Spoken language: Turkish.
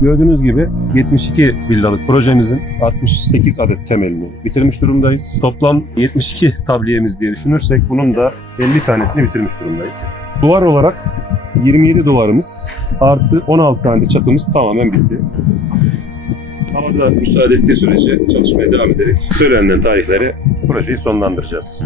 Gördüğünüz gibi 72 villalık projemizin 68 adet temelini bitirmiş durumdayız. Toplam 72 tabliyemiz diye düşünürsek bunun da 50 tanesini bitirmiş durumdayız. Duvar olarak 27 duvarımız artı 16 tane çatımız tamamen bitti. Havada müsaade ettiği sürece çalışmaya devam ederek söylenen tarihlere projeyi sonlandıracağız.